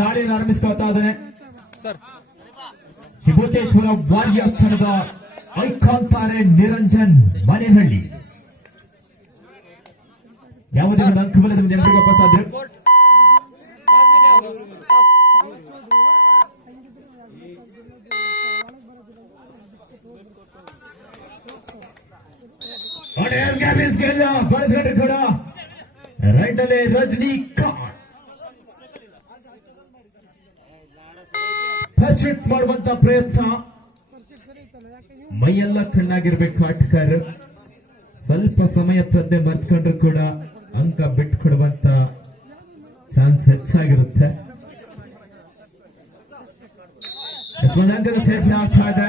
ದಾಳಿಯನ್ನು ಆರಂಭಿಸಿಕೊಳ್ತಾ ಇದ್ದಾನೆ. ಶಿವತೇಶ್ವರ ವಾರಿಯರ್ ತಂಡದ ಐಕಾನ್ ತಾರೆ ನಿರಂಜನ್ ಮನೆಹಳ್ಳಿ ಯಾವುದೇ ಒಂದು ಅಂಕವಿಲ್ಲದ ನೆನಪಿಗೆ ವಾಪಸ್ಸಾದ್ರು. ಬಳಸ್ಕೊಂಡ್ರು ಕೂಡ ರೈಟ್ ಅಲ್ಲಿ ರಜನಿಕಾಂತ್ ಫಸ್ಟ್ ಶಿಟ್ ಮಾಡುವಂತ ಪ್ರಯತ್ನ. ಮೈಯೆಲ್ಲ ಕಣ್ಣಾಗಿರ್ಬೇಕು ಆಟಗಾರರು. ಸ್ವಲ್ಪ ಸಮಯ ಪ್ರಜ್ಞೆ ಮರ್ತ್ಕೊಂಡ್ರು ಕೂಡ ಅಂಕ ಬಿಟ್ಕೊಡುವಂತ ಚಾನ್ಸ್ ಹೆಚ್ಚಾಗಿರುತ್ತೆ. ಒಂದು ಅಂಕದ ಸೇರ್ಪಡೆ ಆಗ್ತಾ ಇದೆ.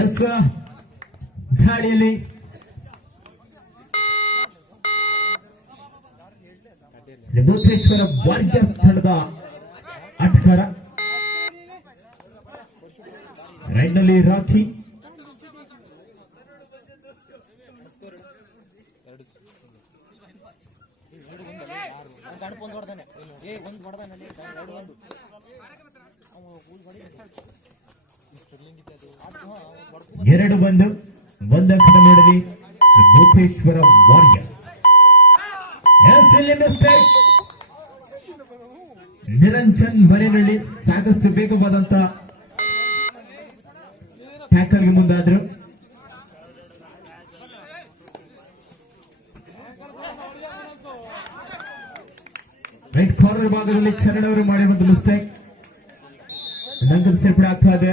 ಎಸ್ ದಾಳಿಯಲ್ಲಿ ಭೂತೇಶ್ವರ ವಾರಿಯರ್ಸ್ ತಂಡದ ಆಟಗಾರ ರೈಟ್ ನಲ್ಲಿ ರಾಕಿ ಎರಡು ಬಂದು ಒಂದಂಕದ ಮೇಡಲಿ ಭೂತೇಶ್ವರ ವಾರಿಯರ್ಸ್. ಮಿಸ್ಟೇಕ್. ನಿರಂಜನ್ ಮನೆಯಲ್ಲಿ ಸಾಕಷ್ಟು ವೇಗವಾದಂತ ಟ್ಯಾಕಲ್ಗೆ ಮುಂದಾದ್ರು. ರೈಟ್ ಕಾರ್ನರ್ ಭಾಗದಲ್ಲಿ ಚರಣ್ ಅವರು ಮಾಡಿರುವಂತ ಮಿಸ್ಟೇಕ್. ಅಂಕದ ಸೇರ್ಪಡೆ ಆಗ್ತಾ ಇದೆ.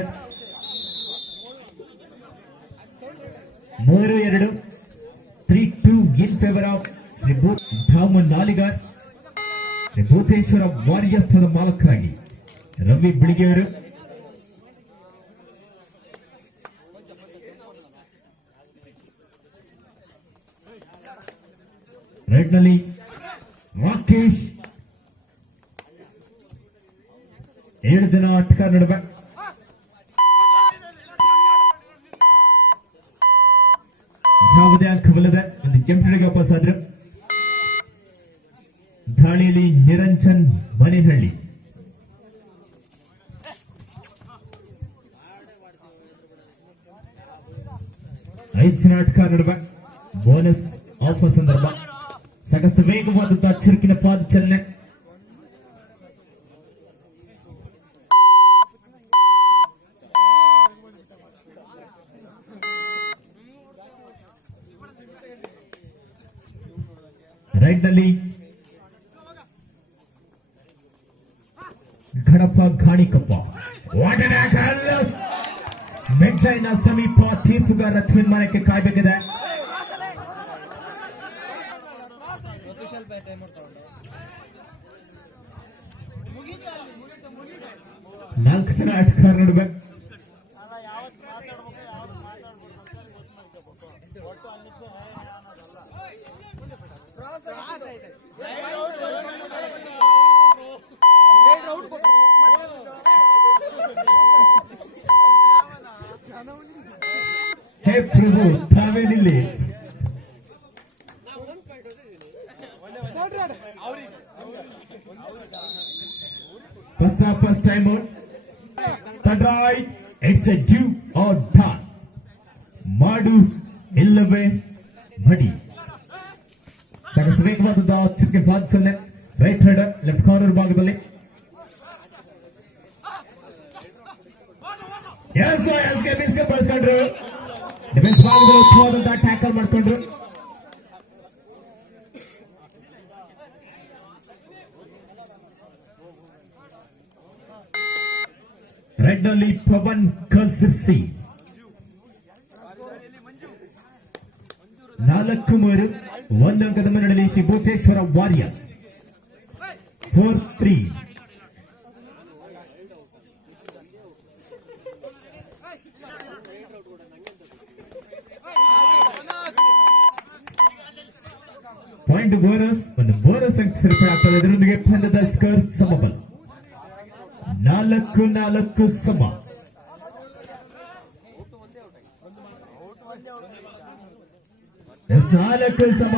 3-2 3-2 ಇನ್ ಫೇವರ್ ಆಫ್ ಧಾಮನ್ ನಾಲಿಗಾರ್. ಭೂತೇಶ್ವರ ವಾರಿಯರ್ಸ್ ತಂಡದ ಮಾಲಕರಾಗಿ ರವಿ ಬಿಳಿಗೆಯವರು. ರೈಟ್ ನಲ್ಲಿ ರಾಕೇಶ್. 7 ಜನ ಆಟಗಾರ ನಡುವೆ ಯಾವುದೇ ಅಂಕವಿಲ್ಲದೆ ಒಂದು ಕೆಂಪನಿಗೆ ವಾಪಸ್ಸಾದ್ರು. ದಾಳಿಯಲ್ಲಿ ನಿರಂಜನ್ ಮನೆಹಳ್ಳಿ. 5 ಜನ ಆಟಗಾರ ನಡುವೆ ಬೋನಸ್ ಆಫರ್ ಸಂದರ್ಭ. ಸಾಕಷ್ಟು ವೇಗವಾದಂತಹ ಚುರುಕಿನ ಪಾದಚಲನೆ. ರೈಟ್ ನಲ್ಲಿ ಘಡಪ ಗಾಣಿಕಪ್ಪ. ಮೆಗ್ಲೈನ ಸಮೀಪ ತೀರ್ಪುಗಾರರ ತೀರ್ಮಾನಕ್ಕೆ ಕಾಯಬೇಕಿದೆ. ನಾಲ್ಕು ಜನ ಆಟಗಾರ ನಡುವೆ ಹೇ ಪ್ರಭು ತಾವೇನಿಲ್ಲಿ. First time out. It's a do or die. ಮಾಡು ಇಲ್ಲವೇ ಮಡಿ. ಸಾಕಷ್ಟು ವೇಗವಾದ ಚಿಕ್ಕ ಬಾಚನೆ. ರೈಟ್ ಹ್ಯಾಂಡರ್ ಲೆಫ್ಟ್ ಕಾರ್ನರ್ ಭಾಗದಲ್ಲಿ. ಬಳಸ್ಕೊಂಡ್ರು. ಡಿಫೆನ್ಸ್ ಭಾಗದಲ್ಲಿ ಉತ್ತಮವಾದಂತಹ ಟ್ಯಾಕಲ್ ಮಾಡ್ಕೊಂಡ್ರು. ರೆಡ್ ನಲ್ಲಿ ಪವನ್ ಕಲ್ಸಿರ್ಸಿ. 4-3 ಒಂದು ಅಂಕದ ಮುನ್ನಡೆಯಲ್ಲಿ Shri Bhuteshwara warriors. 4-3. Point bonus. ಒಂದು ಬೋನಸ್ ಅಂಕ ಸೇರ್ಪಡೆ ಆಗ್ತದೆ. ಇದರೊಂದಿಗೆ ಪಂದ್ಯದ ಸ್ಕೋರ್ ಸಮಬಲ. 4-4 ಸಮ. ಎಸ್ 4 ಸಮ.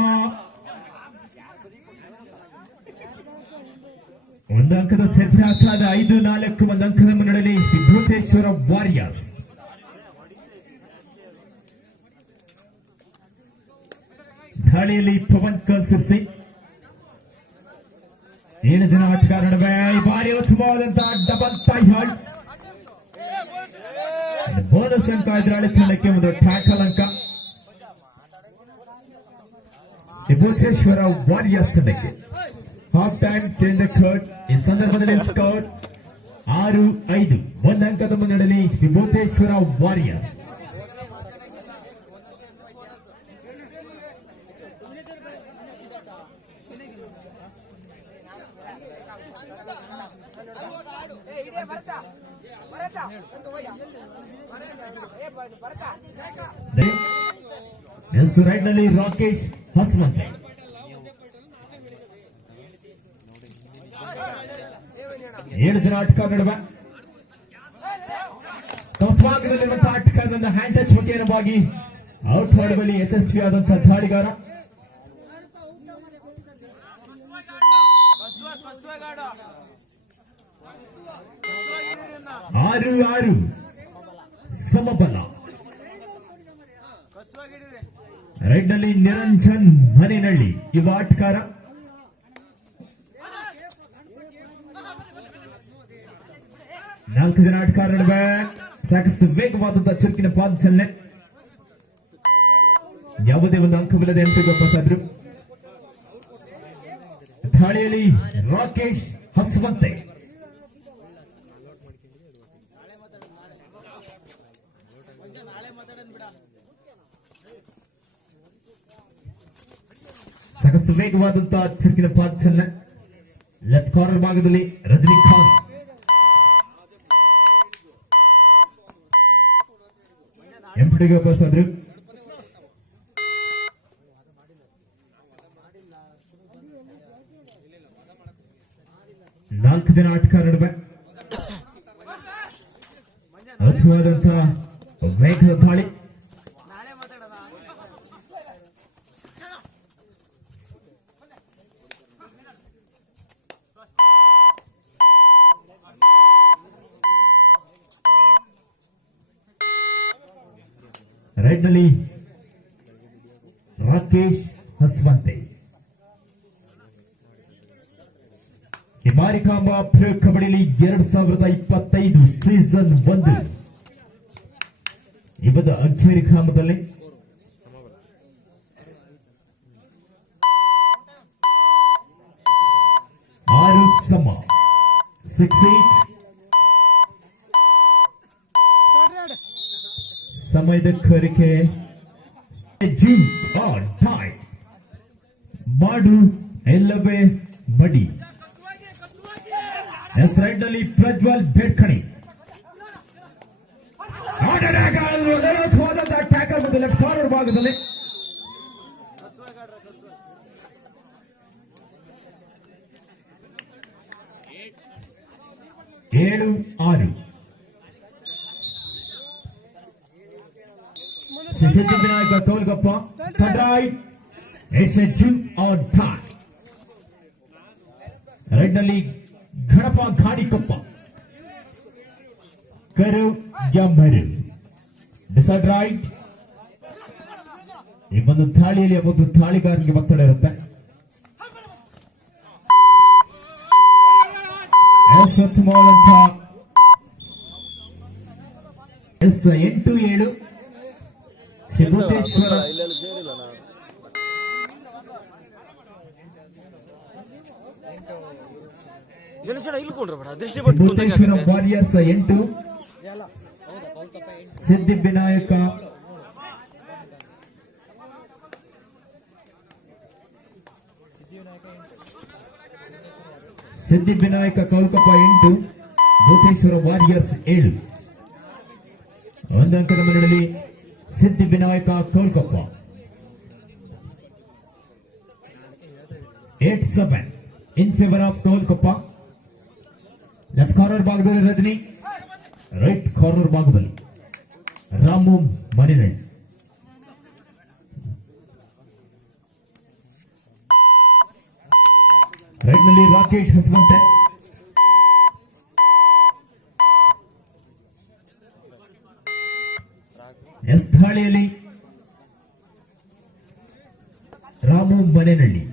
ಒಂದು ಅಂಕದ ಸೆಟ್ ಹಾಕಾದ 5-4 ಒಂದು ಅಂಕದ ಮುನ್ನಡೆಯಲ್ಲಿ ಶ್ರೀ ಭೂತೇಶ್ವರ ವಾರಿಯರ್ಸ್. ದಾಳಿಯಲ್ಲಿ ಪವನ್ ಕಲ್ಸಿರ್ಸಿ 7 ಜನ ಆಟಗಾರ ನಡುವೆ ಈ ಬಾರಿ ಉತ್ತಮವಾದಂತಹ ಡಬಲ್ ಟೈ ಹಾಲ್ಡ್. ಬೋನಸ್ ಅಂಕ ಎದುರಾಳಿ ತಂಡಕ್ಕೆ ಒಂದು ಟ್ಯಾಕಲ್ ಅಂಕ ಭೂತೇಶ್ವರ ವಾರಿಯರ್ಸ್ ತಂಡಕ್ಕೆ. Half time change the court. ಈ ಸಂದರ್ಭದಲ್ಲಿ ಸ್ಕೋರ್ 6-5 ಒಂದು ಅಂಕದ ಮುನ್ನಡೆಯಲ್ಲಿ ಶ್ರೀ ಭೂತೇಶ್ವರ ವಾರಿಯರ್ಸ್. ಎಸ್ ರೈಟ್ ನಲ್ಲಿ ರಾಕೇಶ್ ಹಸ್ವಂತೆ. ಏಳು ಜನ ಆಟಗಾರ ನಡುವೆ ತಮ್ಮ ಸ್ವಾಗತದಲ್ಲಿರುವಂತಹ ಆಟಗಾರರನ್ನ ಹ್ಯಾಂಡ್ ಟಚ್ ಮುಖೇನವಾಗಿ ಔಟ್ ಮಾಡುವಲ್ಲಿ ಯಶಸ್ವಿಯಾದಂತಹ ದಾಳಿಗಾರ. 6-6 ಸಮಬಲ. ರೈಟ್ ನಲ್ಲಿ ನಿರಂಜನ್ ಮನೆನಳ್ಳಿ ಯುವ ಆಟಗಾರ. ನಾಲ್ಕು ಜನ ಆಟಗಾರ ನಡುವೆ ಸಾಕಷ್ಟು ವೇಗವಾದಂತಹ ಚುರುಕಿನ ಪಾದಚಲನೆ. ಯಾವುದೇ ಒಂದು ಅಂಕವಿಲ್ಲದೆ ಎಂಟ್ರಿಗೆ ವಾಪಸ್ಸಾದ್ರು. ದಾಳಿಯಲ್ಲಿ ರಾಕೇಶ್ ಹಸ್ವಂತೆ. ಸಾಕಷ್ಟು ವೇಗವಾದಂತಹ ಚುರುಕಿನ ಪಾದಚಲನೆ. ಲೆಫ್ಟ್ ಕಾರ್ನರ್ ಭಾಗದಲ್ಲಿ ರಜನಿಕಾಂತ್. ಎಂಪಿಡಿಗೆ ವಾಪಸ್ಸಾದ್ರು. ನಾಲ್ಕು ಜನ ಆಟಗಾರ ನಡುವೆ ಅದ್ಭುತವಾದಂತಹ ವೇಗದ ದಾಳಿ. ರೈಟ್ ನಲ್ಲಿ ರಾಕೇಶ್ ಹಸ್ವಂತೆ. ಈ ಮಾರಿಕಾಂಬ ಪ್ರೊ ಕಬಡ್ಡಿಲಿ 2025 ಸೀಸನ್ 1 ಇವದ ಅಗ್ಗೇರಿ ಗ್ರಾಮದಲ್ಲಿ ಆರು ಸಮ 6-8 ಸಮಯದ ಕೋರಿಕೆ. ಮಾಡು ಎಲ್ಲವೇ ಬಡಿ. ಎಸ್ ರೈಟ್ ನಲ್ಲಿ ಪ್ರಜ್ವಲ್ ಬೇಡ್ಕಣಿ. ಟ್ಯಾಕಲ್ ಮತ್ತು ಲೆಫ್ಟ್ ಕಾರ್ನರ್ ಭಾಗದಲ್ಲಿ ಏಳು 6 Siddhivinayak Kaulgappa. It's a gym on time. Right ನಲ್ಲಿ ಗಣಪ ಗಾಡಿಕೊಪ್ಪ. ಕರು ಎಂಬರು ಡಿಸೈಡ್ ರೈಟ್. ಈ ಒಂದು ದಾಳಿಯಲ್ಲಿ ಒಂದು ದಾಳಿಗಾರನಿಗೆ ಒತ್ತಡ ಇರುತ್ತೆ. ಉತ್ತಮವಾದಂತಹ 8-7 ಭೂತೇಶ್ವರ ಭೂತೇಶ್ವರ ವಾರಿಯರ್ಸ್ 8, ಸಿದ್ಧಿವಿನಾಯಕ ಕೌಲ್ಕಪ್ಪ 8, ಭೂತೇಶ್ವರ ವಾರಿಯರ್ಸ್ 7. ಒಂದು ಅಂಕದ ಮುನ್ನಡೆಯಲ್ಲಿ Siddhivinayak Kaulkappa. 8-7 in favor of Kolkappa. Left corner ಭಾಗದಲ್ಲಿ ರಜನಿ, ರೈಟ್ ಕಾರ್ನರ್ ಭಾಗದಲ್ಲಿ ರಾಮು ಮನೆನಳ್ಳಿ. ರೈಟ್ ನಲ್ಲಿ ರಾಕೇಶ್ ಹಸುವಂತೆ, ಎಸ್ ದಾಳಿಯಲ್ಲಿ ರಾಮು ಮನೆನಳ್ಳಿ.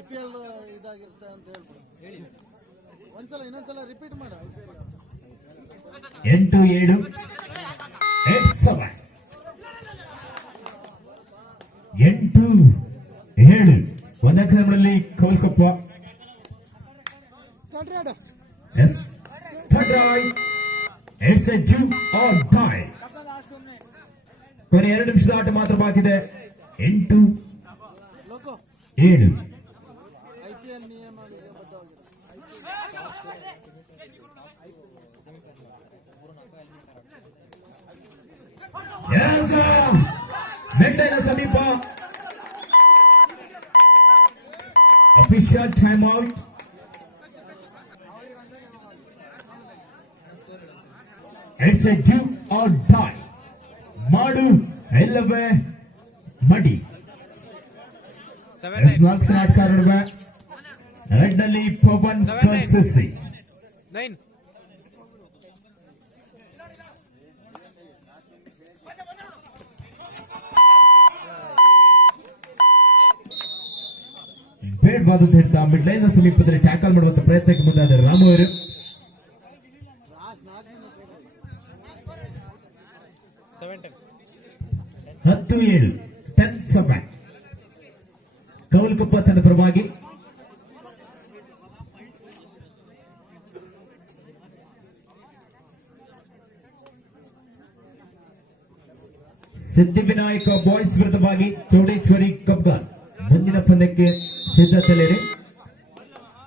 IPL ಇದಾಗಿರುತ್ತೆ ಅಂತ ಹೇಳ್ಬಿಡು. ಇನ್ನೊಂದ್ಸಲ ರಿಪೀಟ್ ಮಾಡ. 8-7 8-7 ಒಂದೇ ಕ್ರಮದಲ್ಲಿ ಕೋಲ್ಕಪ್ಪ. ಎಸ್ third right. It's a do or die. ಕೊನೆ 2 ನಿಮಿಷದ ಆಟ ಮಾತ್ರ ಬಾಕಿದೆ. 8-7 IPL ನಿಯಮಗಳಿಗೆ ಬದ್ಧವಾಗಿದೆ. ಮೆಡ್ಲೈನ ಸಮೀಪ official time out. It's a do or die. ಮಾಡು ಇಲ್ಲವೇ ಮಡಿ. ನಾಲ್ಕು ಆಟಗಾರರು ರೆಡ್ ನಲ್ಲಿ ಪವನ್ ಕಲ್ಸಿಸಿ. ಬೇಡವಾದದ್ದು ಹೇಳ್ತಾ ಮಿಡ್ ಲೈನ್ ಸಮೀಪದಲ್ಲಿ ಟ್ಯಾಕಲ್ ಮಾಡುವಂತ ಪ್ರಯತ್ನಕ್ಕೆ ಮುಂದಾದ ರಾಮು ಅವರು. 10-7 ಕೌಲ್ಕಪ್ಪ ತನ್ನ ಪರವಾಗಿ. ಸಿದ್ಧಿವಿನಾಯಕ ಬಾಯ್ಸ್ ವಿರುದ್ಧವಾಗಿ ಚೌಡೇಶ್ವರಿ ಕಬ್ಗಾಲ್ ಮುಂದಿನ ಪಂದ್ಯಕ್ಕೆ ಸಿದ್ಧತೆಯಲ್ಲಿ.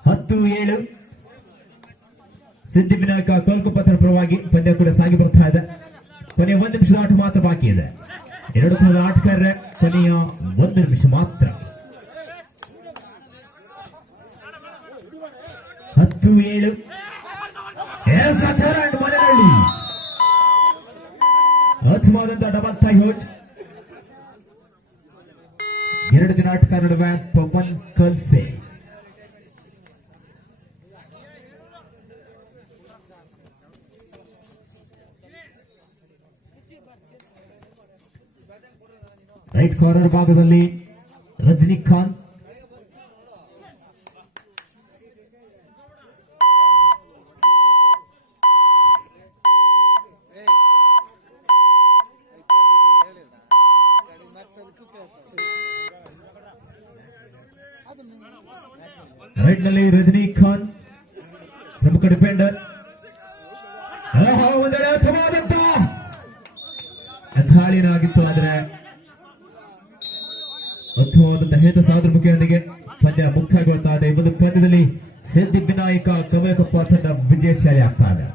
10-7 ಸಿದ್ಧಿವಿನಾಯಕ ಕೋಲ್ಕಪ್ಪ ತನ್ನ ಪರವಾಗಿ ಪಂದ್ಯ ಕೂಡ ಸಾಗಿ ಬರ್ತಾ ಇದೆ. ಕೊನೆಯ 1 ನಿಮಿಷದ ಆಟ ಮಾತ್ರ ಬಾಕಿ ಇದೆ. 2 ತಂಡದ ಆಟಗಾರರ ಕೊನೆಯ 1 ನಿಮಿಷ ಮಾತ್ರ. 10-7 ಮನೆಯಲ್ಲಿ ಅರ್ಥವಾದಂತಹ ಡಬಲ್ ಥೈ ಹೋಟ್. 2 ಜನ ಆಟಗಾರ ನಡುವೆ ಪವನ್ ಕಲ್ಸೆ. ರೈಟ್ ಕಾರ್ನರ್ ಭಾಗದಲ್ಲಿ ರಜನಿಕಾಂತ್, ರೈಟ್ ನಲ್ಲಿ ರಜನಿಕಾಂತ್ ಪ್ರಮುಖ ಡಿಫೆಂಡರ್. ದಾಳಿನಾಗಿತ್ತು, ಆದರೆ ಅದ್ಭುತವಾದಂತಹ ಹೇತ ಸಾಧರ್ಮುಖಿಯೊಂದಿಗೆ ಪಂದ್ಯ ಮುಕ್ತಾಯಗೊಳ್ತಾ ಇದೆ. ಈ ಒಂದು ಪಂದ್ಯದಲ್ಲಿ ಸಿದ್ಧಿವಿನಾಯಕ ಕಮಲಕಪ್ಪ ತಂಡ ವಿಜಯಶಾಲಿ ಆಗ್ತಾ ಇದೆ.